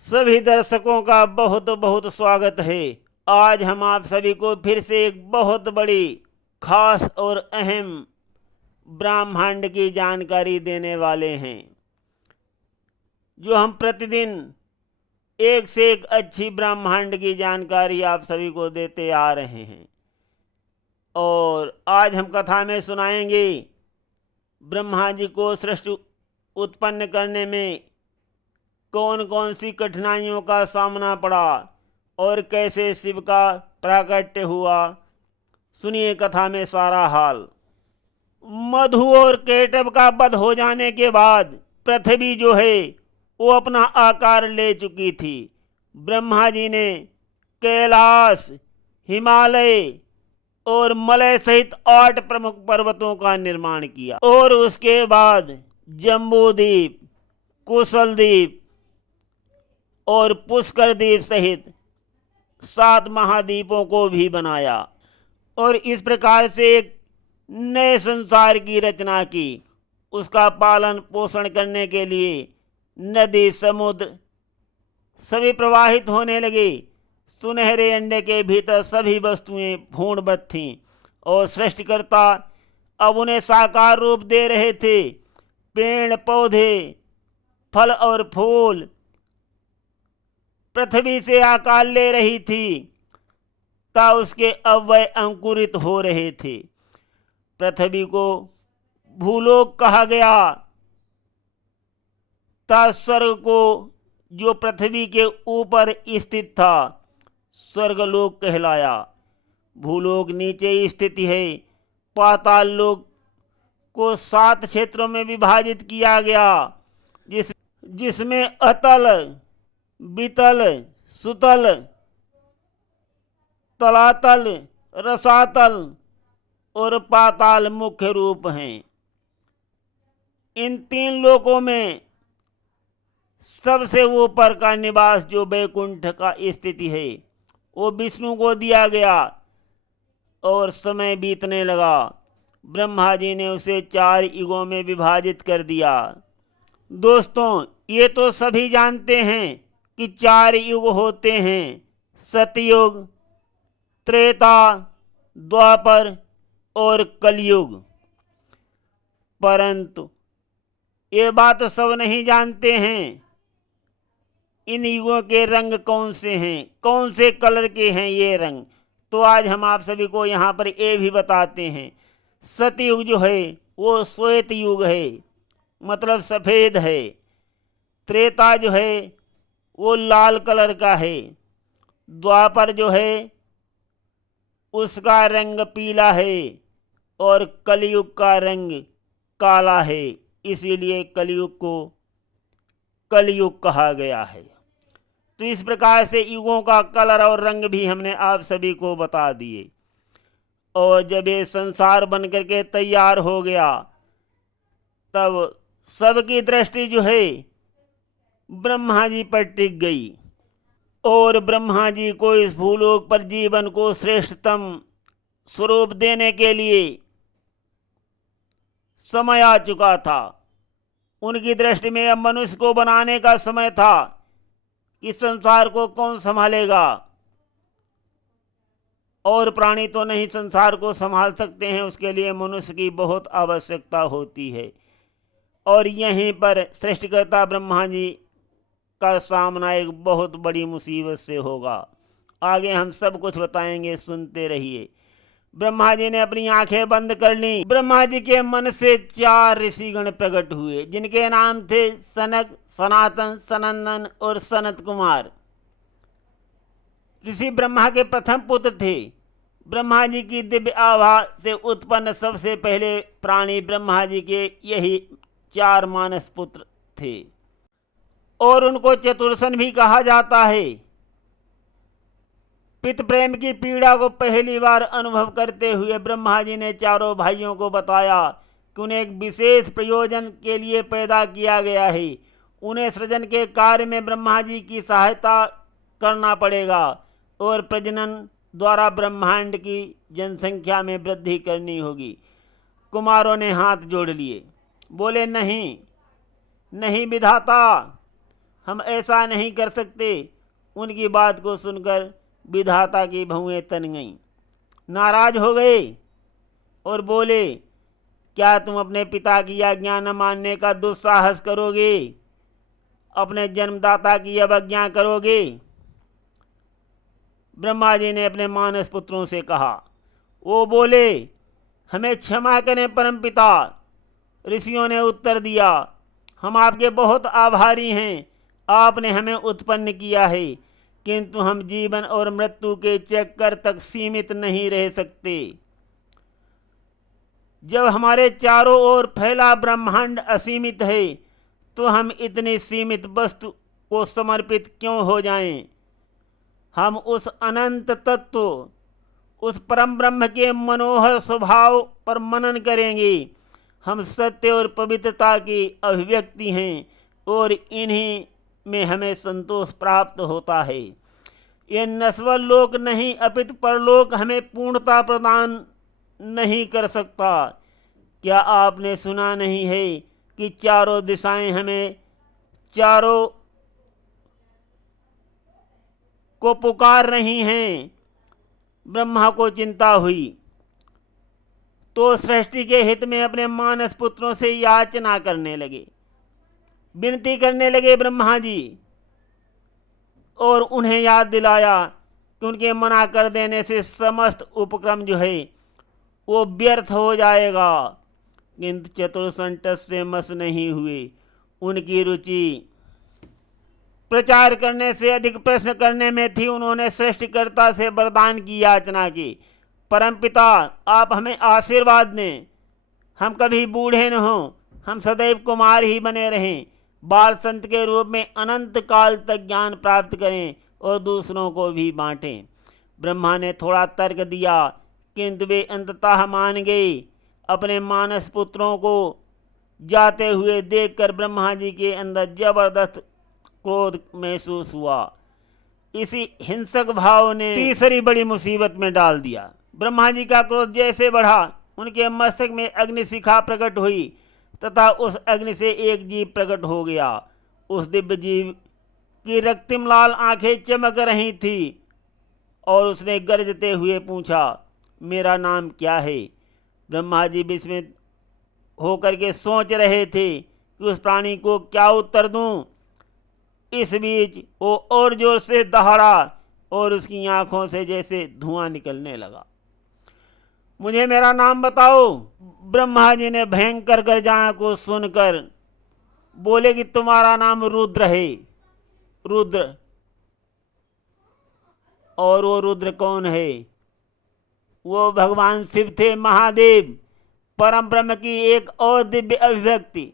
सभी दर्शकों का बहुत बहुत स्वागत है। आज हम आप सभी को फिर से एक बहुत बड़ी खास और अहम ब्रह्मांड की जानकारी देने वाले हैं। जो हम प्रतिदिन एक से एक अच्छी ब्रह्मांड की जानकारी आप सभी को देते आ रहे हैं। और आज हम कथा में सुनाएंगे ब्रह्मा जी को सृष्टि उत्पन्न करने में कौन कौन सी कठिनाइयों का सामना पड़ा और कैसे शिव का प्राकट्य हुआ। सुनिए कथा में सारा हाल। मधु और केटव का वध हो जाने के बाद पृथ्वी जो है वो अपना आकार ले चुकी थी। ब्रह्मा जी ने कैलाश, हिमालय और मलय सहित 8 प्रमुख पर्वतों का निर्माण किया और उसके बाद जम्बूद्वीप, कुशलद्वीप और पुष्कर द्वीप सहित 7 महाद्वीपों को भी बनाया और इस प्रकार से एक नए संसार की रचना की। उसका पालन पोषण करने के लिए नदी, समुद्र सभी प्रवाहित होने लगे। सुनहरे अंडे के भीतर सभी वस्तुएं भ्रूणवत थीं और सृष्टिकर्ता अब उन्हें साकार रूप दे रहे थे। पेड़ पौधे, फल और फूल पृथ्वी से आकार ले रही थी ता उसके अव्यय अंकुरित हो रहे थे। पृथ्वी को भूलोक कहा गया ता स्वर्ग को, जो पृथ्वी के ऊपर स्थित था, स्वर्गलोक कहलाया। भूलोक नीचे स्थित है। पाताल लोक को 7 क्षेत्रों में विभाजित किया गया, जिसमें अतल, वितल, सुतल, तलातल, रसातल और पाताल मुख्य रूप हैं। इन 3 लोकों में सबसे ऊपर का निवास जो वैकुंठ का स्थिति है वो विष्णु को दिया गया और समय बीतने लगा। ब्रह्मा जी ने उसे 4 युगों में विभाजित कर दिया। दोस्तों, ये तो सभी जानते हैं कि 4 युग होते हैं, सतयुग, त्रेता, द्वापर और कलयुग। परंतु ये बात सब नहीं जानते हैं इन युगों के रंग कौन से हैं, कौन से कलर के हैं ये रंग। तो आज हम आप सभी को यहाँ पर ये भी बताते हैं। सतयुग जो है वो श्वेत युग है, मतलब सफ़ेद है। त्रेता जो है वो लाल कलर का है। द्वापर जो है उसका रंग पीला है और कलयुग का रंग काला है, इसीलिए कलयुग को कलयुग कहा गया है। तो इस प्रकार से युगों का कलर और रंग भी हमने आप सभी को बता दिए। और जब ये संसार बन करके तैयार हो गया तब सबकी दृष्टि जो है ब्रह्मा जी पर टिक गई और ब्रह्मा जी को इस भूलोक पर जीवन को श्रेष्ठतम स्वरूप देने के लिए समय आ चुका था। उनकी दृष्टि में अब मनुष्य को बनाने का समय था। इस संसार को कौन संभालेगा? और प्राणी तो नहीं संसार को संभाल सकते हैं, उसके लिए मनुष्य की बहुत आवश्यकता होती है। और यहीं पर सृष्टिकर्ता ब्रह्मा जी का सामना एक बहुत बड़ी मुसीबत से होगा। आगे हम सब कुछ बताएंगे, सुनते रहिए। ब्रह्मा जी ने अपनी आंखें बंद कर ली। ब्रह्मा जी के मन से 4 ऋषिगण प्रकट हुए, जिनके नाम थे सनक, सनातन, सनंदन और सनत कुमार। ऋषि ब्रह्मा के प्रथम पुत्र थे। ब्रह्मा जी की दिव्य आभा से उत्पन्न सबसे पहले प्राणी ब्रह्मा जी के यही 4 मानस पुत्र थे और उनको चतुर्सन भी कहा जाता है। पितृ प्रेम की पीड़ा को पहली बार अनुभव करते हुए ब्रह्मा जी ने चारों भाइयों को बताया कि उन्हें एक विशेष प्रयोजन के लिए पैदा किया गया है। उन्हें सृजन के कार्य में ब्रह्मा जी की सहायता करना पड़ेगा और प्रजनन द्वारा ब्रह्मांड की जनसंख्या में वृद्धि करनी होगी। कुमारों ने हाथ जोड़ लिए, बोले नहीं नहीं विधाता, हम ऐसा नहीं कर सकते। उनकी बात को सुनकर विधाता की भौएं तन गईं, नाराज हो गए और बोले, क्या तुम अपने पिता की आज्ञा न मानने का दुस्साहस करोगे? अपने जन्मदाता की अवज्ञा करोगे? ब्रह्मा जी ने अपने मानस पुत्रों से कहा। वो बोले, हमें क्षमा करें परमपिता। ऋषियों ने उत्तर दिया, हम आपके बहुत आभारी हैं। आपने हमें उत्पन्न किया है, किंतु हम जीवन और मृत्यु के चक्कर तक सीमित नहीं रह सकते। जब हमारे चारों ओर फैला ब्रह्मांड असीमित है, तो हम इतनी सीमित वस्तु को समर्पित क्यों हो जाएं? हम उस अनंत तत्व, उस परम ब्रह्म के मनोहर स्वभाव पर मनन करेंगे। हम सत्य और पवित्रता की अभिव्यक्ति हैं और इन्हीं में हमें संतोष प्राप्त होता है। ये नश्वर लोक नहीं अपितु परलोक हमें पूर्णता प्रदान नहीं कर सकता। क्या आपने सुना नहीं है कि चारों दिशाएं हमें चारों को पुकार रही हैं? ब्रह्मा को चिंता हुई तो सृष्टि के हित में अपने मानस पुत्रों से याचना करने लगे, विनती करने लगे ब्रह्मा जी, और उन्हें याद दिलाया कि उनके मना कर देने से समस्त उपक्रम जो है वो व्यर्थ हो जाएगा। किंतु चतुर्संटस से मस नहीं हुए। उनकी रुचि प्रचार करने से अधिक प्रश्न करने में थी। उन्होंने सृष्टिकर्ता से वरदान की याचना की, परमपिता आप हमें आशीर्वाद दें। हम कभी बूढ़े न हों, हम सदैव कुमार ही बने रहें, बाल संत के रूप में अनंत काल तक ज्ञान प्राप्त करें और दूसरों को भी बांटें। ब्रह्मा ने थोड़ा तर्क दिया, किंतु वे अंततः मान गए। अपने मानस पुत्रों को जाते हुए देखकर ब्रह्मा जी के अंदर जबरदस्त क्रोध महसूस हुआ। इसी हिंसक भाव ने तीसरी बड़ी मुसीबत में डाल दिया। ब्रह्मा जी का क्रोध जैसे बढ़ा, उनके मस्तक में अग्निशिखा प्रकट हुई तथा उस अग्नि से एक जीव प्रकट हो गया। उस दिव्य जीव की रक्तिम लाल आंखें चमक रही थी और उसने गरजते हुए पूछा, मेरा नाम क्या है? ब्रह्मा जी विस्मित होकर के सोच रहे थे कि उस प्राणी को क्या उत्तर दूं। इस बीच वो और जोर से दहाड़ा और उसकी आंखों से जैसे धुआं निकलने लगा। मुझे मेरा नाम बताओ। ब्रह्मा जी ने भयंकर गर्जना को सुनकर बोले कि तुम्हारा नाम रुद्र है। रुद्र। और वो रुद्र कौन है? वो भगवान शिव थे, महादेव, परम ब्रह्म की एक और दिव्य अभिव्यक्ति।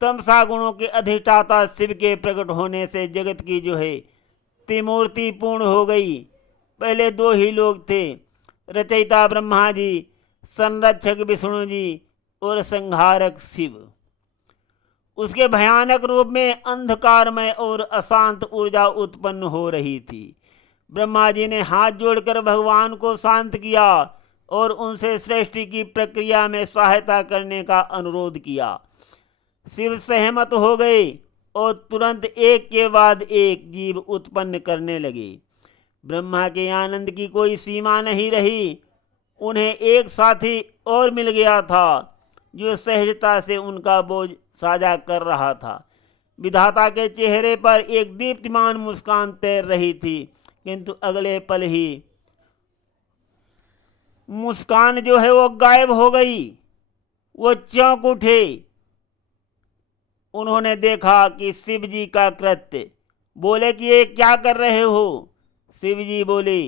तमसा गुणों के अधिष्ठाता शिव के प्रकट होने से जगत की जो है त्रिमूर्ति पूर्ण हो गई। पहले दो ही लोग थे, रचयिता ब्रह्मा जी, संरक्षक विष्णु जी और संहारक शिव। उसके भयानक रूप में अंधकारमय और अशांत ऊर्जा उत्पन्न हो रही थी। ब्रह्मा जी ने हाथ जोड़कर भगवान को शांत किया और उनसे सृष्टि की प्रक्रिया में सहायता करने का अनुरोध किया। शिव सहमत हो गए और तुरंत एक के बाद एक जीव उत्पन्न करने लगे। ब्रह्मा के आनंद की कोई सीमा नहीं रही। उन्हें एक साथी और मिल गया था जो सहजता से उनका बोझ साझा कर रहा था। विधाता के चेहरे पर एक दीप्तिमान मुस्कान तैर रही थी, किंतु अगले पल ही मुस्कान जो है वो गायब हो गई। वो चौंक उठे। उन्होंने देखा कि शिव जी का कृत्य। बोले कि ये क्या कर रहे हो? शिव जी बोले,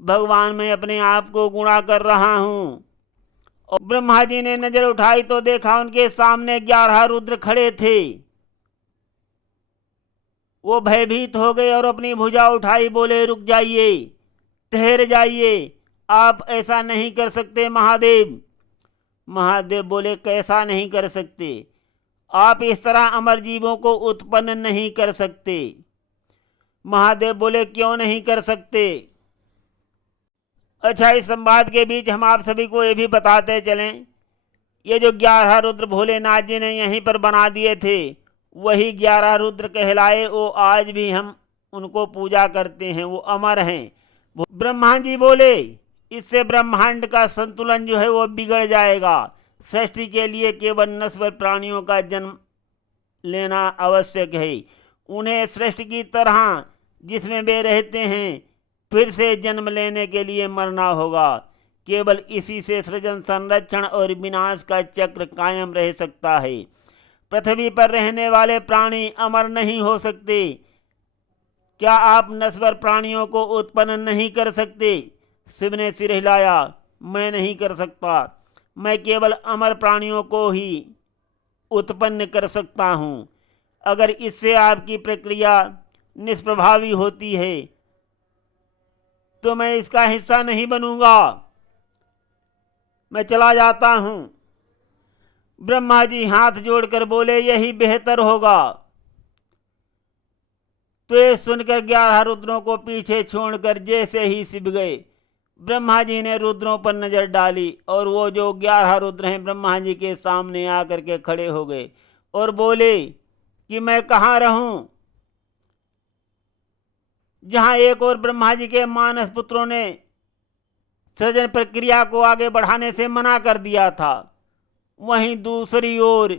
भगवान मैं अपने आप को गुणा कर रहा हूँ। और ब्रह्मा जी ने नजर उठाई तो देखा उनके सामने 11 रुद्र खड़े थे। वो भयभीत हो गए और अपनी भुजा उठाई, बोले रुक जाइए, ठहर जाइए, आप ऐसा नहीं कर सकते महादेव। महादेव बोले, कैसा नहीं कर सकते? आप इस तरह अमर जीवों को उत्पन्न नहीं कर सकते। महादेव बोले, क्यों नहीं कर सकते? अच्छा, इस संवाद के बीच हम आप सभी को ये भी बताते चलें, ये जो 11 रुद्र भोलेनाथ जी ने यहीं पर बना दिए थे, वही 11 रुद्र कहलाए। वो आज भी हम उनको पूजा करते हैं, वो अमर हैं। ब्रह्मा जी बोले इससे ब्रह्मांड का संतुलन जो है वो बिगड़ जाएगा। सृष्टि के लिए केवल नश्वर प्राणियों का जन्म लेना आवश्यक है। उन्हें सृष्टि की तरह जिसमें वे रहते हैं फिर से जन्म लेने के लिए मरना होगा। केवल इसी से सृजन, संरक्षण और विनाश का चक्र कायम रह सकता है। पृथ्वी पर रहने वाले प्राणी अमर नहीं हो सकते। क्या आप नश्वर प्राणियों को उत्पन्न नहीं कर सकते? शिव ने सिर हिलाया। मैं नहीं कर सकता। मैं केवल अमर प्राणियों को ही उत्पन्न कर सकता हूँ। अगर इससे आपकी प्रक्रिया निष्प्रभावी होती है तो मैं इसका हिस्सा नहीं बनूंगा। मैं चला जाता हूँ। ब्रह्मा जी हाथ जोड़कर बोले यही बेहतर होगा। तो ये सुनकर 11 रुद्रों को पीछे छोड़कर जैसे ही शिव गए, ब्रह्मा जी ने रुद्रों पर नजर डाली और वो जो 11 रुद्र हैं ब्रह्मा जी के सामने आकर के खड़े हो गए और बोले कि मैं कहाँ रहूं। जहां एक और ब्रह्मा जी के मानस पुत्रों ने सृजन प्रक्रिया को आगे बढ़ाने से मना कर दिया था, वहीं दूसरी ओर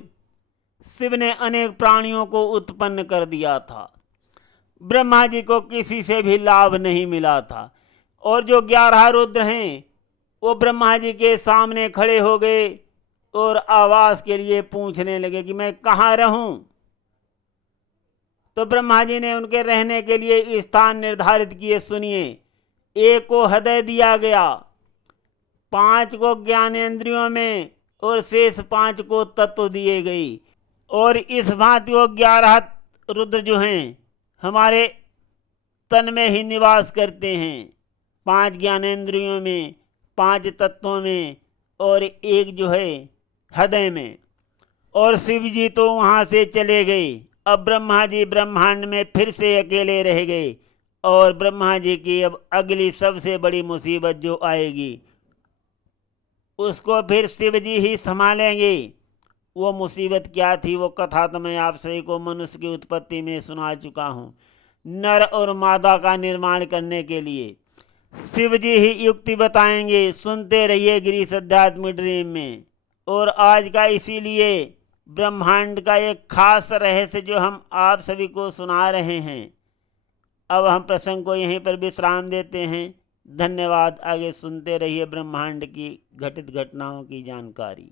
शिव ने अनेक प्राणियों को उत्पन्न कर दिया था। ब्रह्मा जी को किसी से भी लाभ नहीं मिला था। और जो 11 रुद्र हैं वो ब्रह्मा जी के सामने खड़े हो गए और आवास के लिए पूछने लगे कि मैं कहाँ रहूं। तो ब्रह्मा जी ने उनके रहने के लिए स्थान निर्धारित किए। सुनिए, एक को हृदय दिया गया, 5 को ज्ञानेंद्रियों में और शेष 5 को तत्व दिए गई। और इस भांति वो 11 रुद्र जो हैं हमारे तन में ही निवास करते हैं, 5 ज्ञानेंद्रियों में, 5 तत्वों में और एक जो है हृदय में। और शिव जी तो वहाँ से चले गए। अब ब्रह्मा जी ब्रह्मांड में फिर से अकेले रह गए। और ब्रह्मा जी की अब अगली सबसे बड़ी मुसीबत जो आएगी उसको फिर शिव जी ही संभालेंगे। वो मुसीबत क्या थी वो कथा तो मैं आप सभी को मनुष्य की उत्पत्ति में सुना चुका हूँ। नर और मादा का निर्माण करने के लिए शिव जी ही युक्ति बताएंगे। सुनते रहिए गिरीश अध्यात्म ड्रीम में। और आज का इसीलिए ब्रह्मांड का एक खास रहस्य जो हम आप सभी को सुना रहे हैं। अब हम प्रसंग को यहीं पर विश्राम देते हैं। धन्यवाद। आगे सुनते रहिए ब्रह्मांड की घटित घटनाओं की जानकारी।